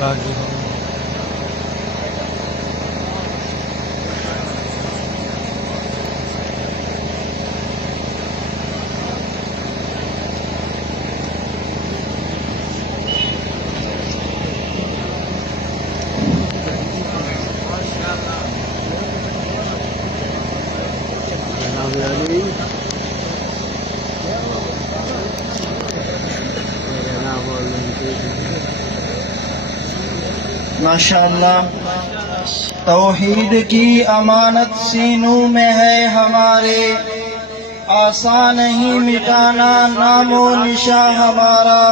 राजी हो। माशाअल्लाह तौहीद की अमानत सीनों में है हमारे, आसान नहीं मिटाना नामो निशा हमारा।